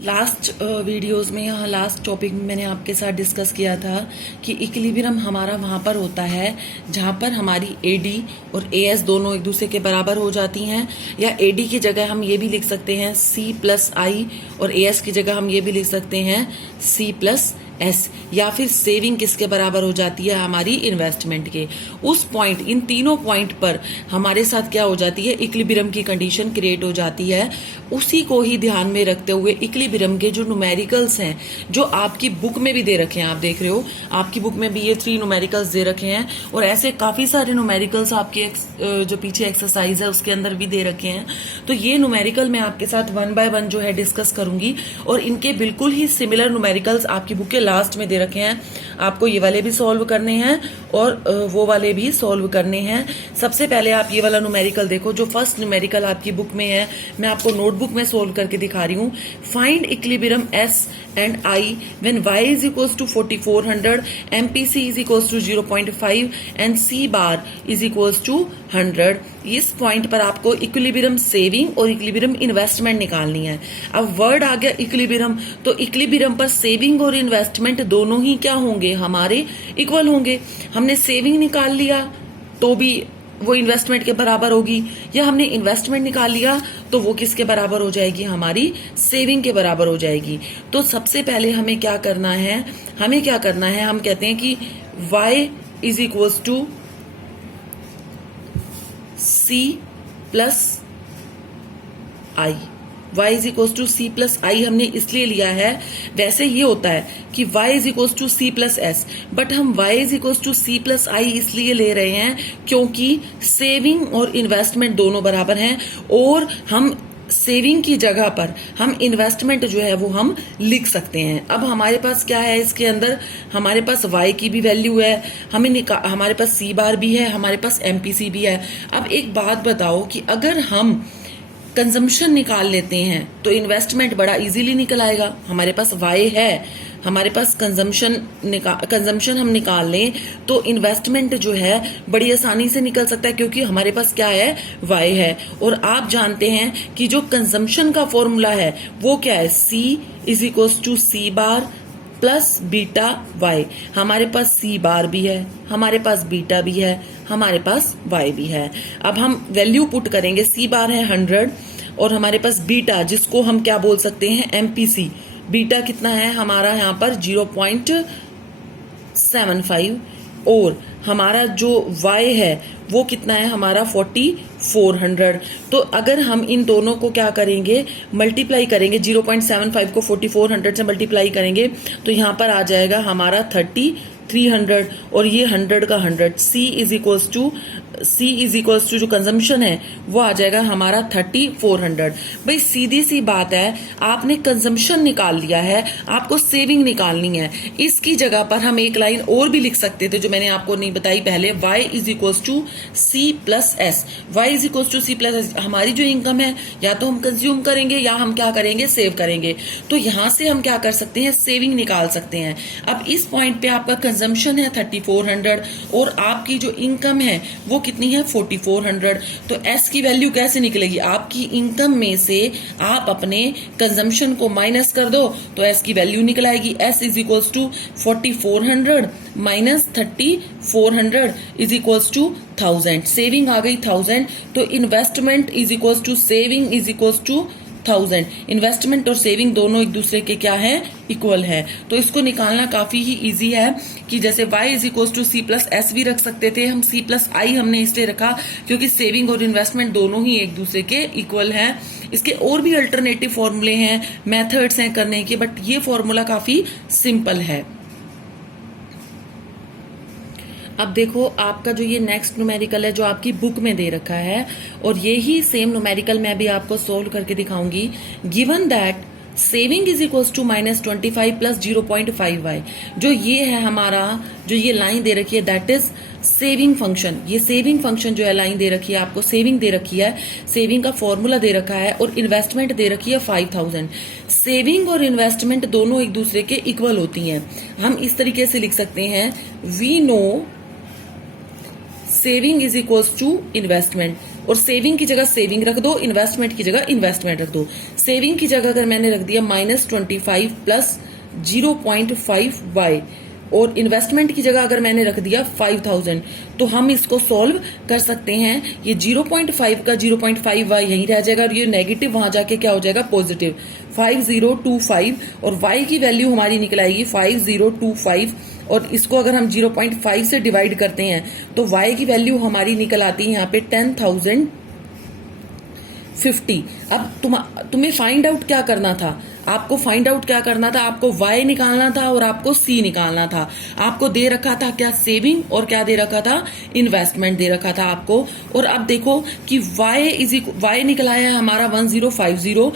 Last videos में यहाँ last topic में मैंने आपके साथ डिस्कस किया था कि इक्विलिब्रियम हमारा वहाँ पर होता है जहाँ पर हमारी AD और AS दोनों एक दूसरे के बराबर हो जाती हैं, या AD की जगह हम ये भी लिख सकते हैं C+I और AS की जगह हम ये भी लिख सकते हैं C+S, या फिर सेविंग किसके बराबर हो जाती है, हमारी इन्वेस्टमेंट के। उस पॉइंट, इन तीनों पॉइंट पर हमारे साथ क्या हो जाती है, इक्विलिब्रियम की कंडीशन क्रिएट हो जाती है। उसी को ही ध्यान में रखते हुए इक्विलिब्रियम के जो न्यूमेरिकल्स हैं, जो आपकी बुक में भी दे रखे हैं, आप देख रहे हो आपकी बुक में भी ये 3 न्यूमेरिकल्स दे रखे हैं, और ऐसे काफी सारे न्यूमेरिकल्स आपके जो पीछे एक्सरसाइज है उसके अंदर भी दे रखे हैं। तो ये न्यूमेरिकल मैं आपके साथ 1 बाय 1 जो है डिस्कस करूंगी, और इनके बिल्कुल ही सिमिलर न्यूमेरिकल्स आपकी बुक के लास्ट में दे रखे हैं। आपको ये वाले भी सॉल्व करने हैं और वो वाले भी सॉल्व करने हैं। सबसे पहले आप ये वाला न्यूमेरिकल देखो, जो फर्स्ट न्यूमेरिकल आपकी बुक में है, मैं आपको नोटबुक में सॉल्व करके दिखा रही हूँ। Find equilibrium S and I when Y is equals to 4400, MPC is equals to 0.5 and C bar is equals to 100। इस पॉइंट पर आपको इक्विलिब्रियम सेविंग और इक्विलिब्रियम इन्वेस्टमेंट निकालनी है। अब वर्ड आ गया इक्विलिब्रियम, तो इक्विलिब्रियम पर सेविंग और इन्वेस्टमेंट दोनों ही क्या होंगे, हमारे इक्वल होंगे। हमने सेविंग निकाल लिया तो भी वो इन्वेस्टमेंट के बराबर होगी, या हमने इन्वेस्टमेंट निकाल लिया तो वो किसके बराबर हो जाएगी, हमारी सेविंग के बराबर हो जाएगी। तो सबसे पहले हमें क्या करना है, हम कहते हैं कि y is equals to C+I। y is equals to C+I हमने इसलिए लिया है, वैसे ये होता है कि y is equals to C+S, but हम y is equals to C+I इसलिए ले रहे हैं क्योंकि सेविंग और इन्वेस्टमेंट दोनों बराबर हैं, और हम सेविंग की जगह पर हम इन्वेस्टमेंट जो है वो हम लिख सकते हैं। अब हमारे पास क्या है, इसके अंदर हमारे पास y की भी वैल्यू है, हमारे पास C बार भी है, हमारे पास MPC भी है। अब एक बात बताओ कि अगर हम कंजम्पशन निकाल लेते हैं तो इन्वेस्टमेंट बड़ा इजीली निकल आएगा। हमारे पास y है, हमारे पास कंजम्पशन हम निकाल लें तो इन्वेस्टमेंट जो है बड़ी आसानी से निकल सकता है, क्योंकि हमारे पास क्या है, y है। और आप जानते हैं कि जो कंजम्पशन का फॉर्मूला है वो क्या है, C is equals to C bar plus beta y। हमारे पास C बार भी है, हमारे पास बीटा भी है, हमारे पास y भी है। अब हम वैल्यू पुट करेंगे, C बार है 100 और हमारे पास बीटा, जिसको हम क्या बोल सकते हैं, MPC। बीटा कितना है हमारा यहाँ पर 0.75, और हमारा जो y है वो कितना है हमारा 4400। तो अगर हम इन दोनों को क्या करेंगे, मल्टीप्लाई करेंगे, 0.75 को 4400 से मल्टीप्लाई करेंगे तो यहाँ पर आ जाएगा हमारा 3300, और ये 100 का 100। C इज इक्वल्स टू जो कंजम्पशन है वो आ जाएगा हमारा 3400। भाई सीधी सी बात है, आपने कंजम्पशन निकाल लिया है, आपको सेविंग निकालनी है। इसकी जगह पर हम एक लाइन और भी लिख सकते थे जो मैंने आपको नहीं बताई पहले, y is equals to C+S। y is equals to C+S, हमारी जो इनकम है या तो हम कंज्यूम करेंगे या हम क्या करेंगे, सेव करेंगे। तो यहां से हम क्या कर सकते हैं, सेविंग निकाल सकते हैं। अब इस पॉइंट पे आपका कंजम्पशन है 3400 और आपकी जो इनकम है वो कितनी है, 4400। तो S की वैल्यू कैसे निकलेगी, आपकी इनकम में से आप अपने कंजम्पशन को माइनस कर दो तो S की वैल्यू निकल आएगी। S is equals to 4400 minus 3400 is equals to 1000। Saving आ गई 1000, तो investment is equals to saving is equals to 1000। Investment और सेविंग दोनों एक दूसरे के क्या है, इक्वल है। तो इसको निकालना काफी ही इजी है कि जैसे y is equals to C+S भी रख सकते थे, हम C+I हमने इसलिए रखा क्योंकि सेविंग और इन्वेस्टमेंट दोनों ही एक दूसरे के इक्वल हैं। इसके और भी अल्टरनेटिव फॉर्मूले हैं, मेथड्स हैं करने के, बट ये फॉर्मूला काफी सिंपल है। अब देखो आपका जो ये नेक्स्ट न्यूमेरिकल है जो आपकी बुक में दे रखा है, और ये ही सेम न्यूमेरिकल मैं भी आपको सोल्व करके दिखाऊंगी। Given that saving is equals to -25 plus 0.5y, जो ये है हमारा, जो ये लाइन दे रखी है दैट इज सेविंग फंक्शन। ये सेविंग फंक्शन जो है लाइन दे रखी है आपको, सेविंग दे रखी है, सेविंग का फॉर्मूला दे रखा है, और इन्वेस्टमेंट दे रखी है 5000। सेविंग और इन्वेस्टमेंट दोनों एक दूसरे के इक्वल होती हैं। हम इस तरीके से लिख सकते हैं, we know saving is equals to investment, और सेविंग की जगह सेविंग रख दो, इन्वेस्टमेंट की जगह इन्वेस्टमेंट रख दो। सेविंग की जगह अगर मैंने रख दिया -25 प्लस 0.5y और इन्वेस्टमेंट की जगह अगर मैंने रख दिया 5000, तो हम इसको सॉल्व कर सकते हैं। ये 0.5 का 0.5y यहीं रह जाएगा और ये नेगेटिव वहां जाके क्या हो जाएगा, पॉजिटिव 5025, और y की वैल्यू हमारी निकल आएगी 5025, और इसको अगर हम 0.5 से डिवाइड करते हैं तो y की वैल्यू हमारी निकल आती है यहाँ पे 10,050। अब तुम्हें फाइंड आउट क्या करना था, आपको फाइंड आउट क्या करना था, आपको y निकालना था और आपको c निकालना था। आपको दे रखा था क्या, सेविंग, और क्या दे रखा था, इन्वेस्टमेंट दे रखा था आपको। और अब देखो कि y निकला है हमारा 1050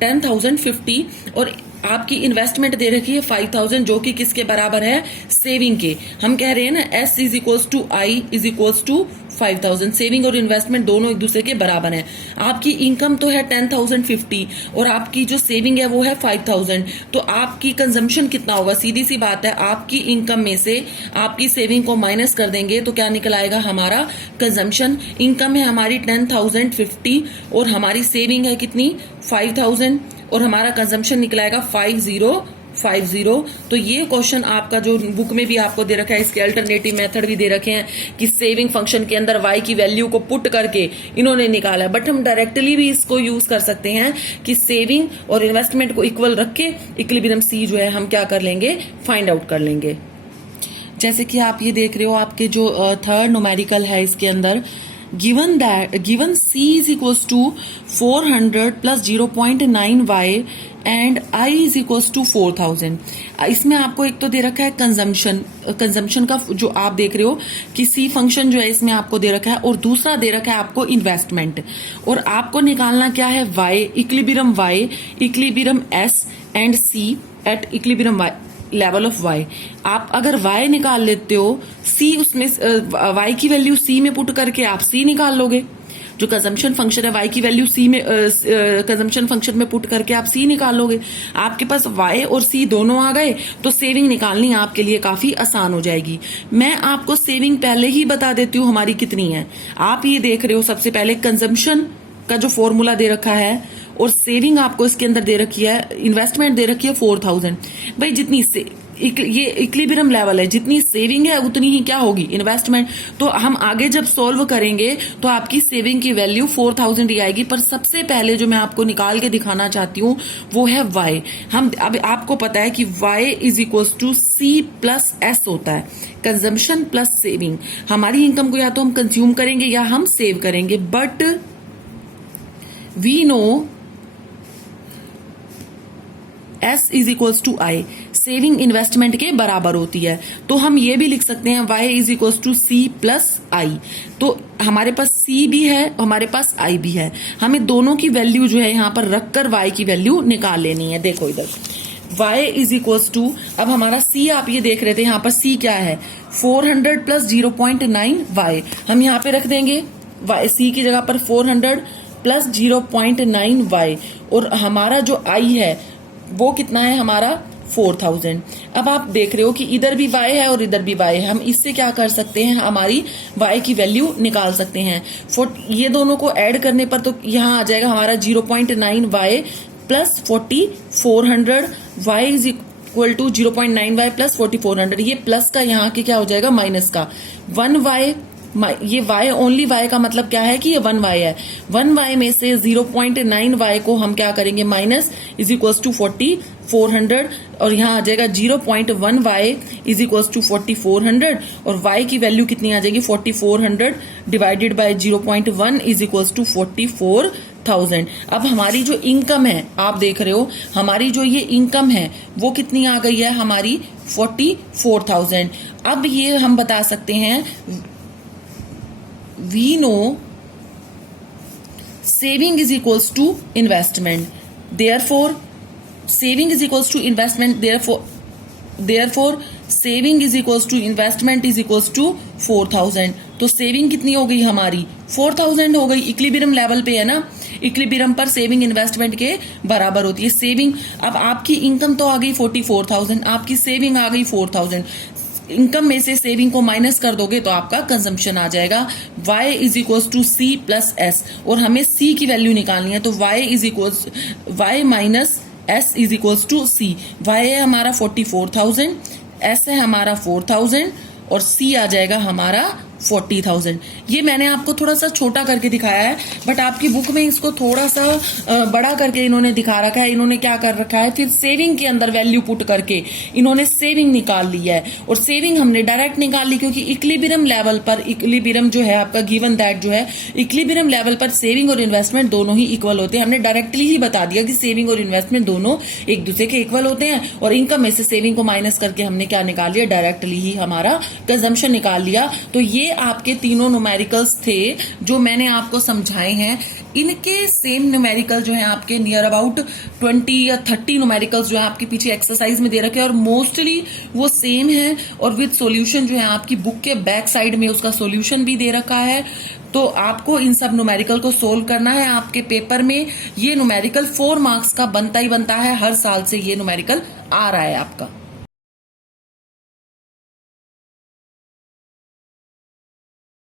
10,050, और आपकी इन्वेस्टमेंट दे रखी है 5000, जो कि किसके बराबर है, सेविंग के। हम कह रहे हैं ना S is equals to I is equals to 5000। Saving और इन्वेस्टमेंट दोनों एक दूसरे के बराबर हैं। आपकी इनकम तो है 10,050 और आपकी जो सेविंग है वो है 5000, तो आपकी कंजम्पशन कितना होगा, सीधी सी बात है, आपकी इनकम में से आपकी सेविंग को माइनस कर देंगे तो क्या निकल आएगा हमारा कंजम्पशन। इनकम है हमारी 10,050 और हमारी सेविंग है कितनी, 5000, और हमारा कंजम्पशन निकलाएगा 5050। तो ये क्वेश्चन आपका जो बुक में भी आपको दे रखा है, इसके अल्टरनेटिव मेथड भी दे रखे हैं कि सेविंग फंक्शन के अंदर y की वैल्यू को पुट करके इन्होंने निकाला है। बट हम डायरेक्टली भी इसको यूज कर सकते हैं कि सेविंग और इन्वेस्टमेंट को इक्वल रख के इक्विलिब्रियम C जो है हम क्या कर लेंगे, फाइंड आउट कर लेंगे। जैसे कि आप ये देख रहे हो, आपके जो थर्ड न्यूमेरिकल है इसके अंदर given C is equals to 400 plus 0.9y and I is equals to 4000। इसमें आपको एक तो दे रखा है कंजम्पशन का जो आप देख रहे हो कि C फंक्शन जो है इसमें आपको दे रखा है, और दूसरा दे रखा है आपको इन्वेस्टमेंट, और आपको निकालना क्या है, equilibrium S and C at equilibrium level of y। आप अगर y निकाल लेते हो, c उसमें y की वैल्यू c में पुट करके आप c निकाल लोगे। जो कंजम्पशन फंक्शन है y की वैल्यू c में कंजम्पशन फंक्शन में पुट करके आप c निकाल लोगे। आपके पास y और c दोनों आ गए तो सेविंग निकालनी आपके लिए काफी आसान हो जाएगी। मैं आपको सेविंग पहले ही बता देती हूँ हमारी कितनी है। आप ये देख रहे हो, सबसे पहले कंजम्पशन का जो फॉर्मूला दे रखा है और सेविंग आपको इसके अंदर दे रखी है, इन्वेस्टमेंट दे रखी है 4000। भाई जितनी से ये इक्विलिब्रियम लेवल है, जितनी सेविंग है उतनी ही क्या होगी, इन्वेस्टमेंट। तो हम आगे जब सॉल्व करेंगे तो आपकी सेविंग की वैल्यू 4000 ही आएगी। पर सबसे पहले जो मैं आपको निकाल के दिखाना चाहती हूँ वो है y। हम अब आपको पता है कि y is equals to C plus S होता है, कंजम्पशन प्लस सेविंग। हमारी इनकम को या तो हम कंज्यूम करेंगे या हम सेव करेंगे, but we know S is equals to I, saving investment के बराबर होती है। तो हम ये भी लिख सकते हैं y is equals to C plus I। तो हमारे पास C भी है, हमारे पास I भी है। हमें दोनों की वैल्यू जो है यहाँ पर रखकर y की वैल्यू निकाल लेनी है। देखो इधर y इज इक्वल्स टू, अब हमारा C आप ये देख रहे थे, यहाँ पर C क्या है, 400 प्लस 0.9y। हम यहाँ पे रख देंगे C की जगह पर 400 प्लस 0.9y, और हमारा जो I है वो कितना है हमारा 4000। अब आप देख रहे हो कि इधर भी y है और इधर भी y है। हम इससे क्या कर सकते हैं, हमारी y की वैल्यू निकाल सकते हैं। ये दोनों को ऐड करने पर तो यहाँ आ जाएगा हमारा 0.9y plus 4400, y is equal to 0.9y plus 4400। ये प्लस का यहाँ के क्या हो जाएगा, माइनस का 1y। ये y ओनली y का मतलब क्या है कि ये 1y है। 1y में से 0.9y को हम क्या करेंगे, माइनस, इज इक्वल्स टू 4400, और यहाँ आ जाएगा 0.1y इज इक्वल्स टू 4400, और y की वैल्यू कितनी आ जाएगी, 4400 divided by 0.1 is equals to 44,000। अब हमारी जो इनकम है, आप देख रहे हो हमारी जो ये इनकम है वो कितनी आ गई है, हमारी 44,000। अब ये हम बता सकते हैं, we know saving is equals to investment, therefore saving is equals to investment, therefore saving is equals to investment is equals to 4000। तो सेविंग कितनी हो गई हमारी, 4000 हो गई। इक्विलिब्रियम लेवल पे है ना, इक्विलिब्रियम पर सेविंग इन्वेस्टमेंट के बराबर होती है। सेविंग, अब आपकी इनकम तो आ गई 44,000, आपकी सेविंग आ गई 4000। इनकम में से सेविंग को माइनस कर दोगे तो आपका कंजम्पशन आ जाएगा। y is equals to C plus S, और हमें c की वैल्यू निकालनी है, तो y minus s is equals to C. y है हमारा 44,000, s है हमारा 4,000 और c आ जाएगा हमारा 40,000। ये मैंने आपको थोड़ा सा छोटा करके दिखाया है, बट आपकी बुक में इसको थोड़ा सा बड़ा करके इन्होंने दिखा रखा है। इन्होंने क्या कर रखा है, फिर सेविंग के अंदर वैल्यू पुट करके इन्होंने सेविंग निकाल ली है, और सेविंग हमने डायरेक्ट निकाल ली क्योंकि इक्विलिब्रियम लेवल पर, इक्विलिब्रियम जो है आपका गिवन दैट जो है, इक्विलिब्रियम लेवल पर सेविंग और इन्वेस्टमेंट दोनों ही इक्वल होते हैं। हमने डायरेक्टली ही बता दिया कि सेविंग और इन्वेस्टमेंट दोनों एक दूसरे के इक्वल होते हैं, और इनकम में से सेविंग को माइनस करके हमने क्या निकाल लिया, डायरेक्टली ही हमारा कंजम्पशन निकाल लिया। तो ये आपके तीनों न्यूमेरिकल्स थे जो मैंने आपको समझाए हैं। इनके सेम न्यूमेरिकल जो है आपके नियर अबाउट 20 या 30 न्यूमेरिकल्स जो है आपके पीछे एक्सरसाइज में दे रखे हैं, और मोस्टली वो सेम है, और विद सॉल्यूशन जो है आपकी बुक के बैक साइड में उसका सॉल्यूशन भी दे रखा है। तो आपको इन सब न्यूमेरिकल को सोल्व करना है। आपके पेपर में ये न्यूमेरिकल 4 मार्क्स का बनता ही बनता है, हर साल से ये न्यूमेरिकल आ रहा है आपका।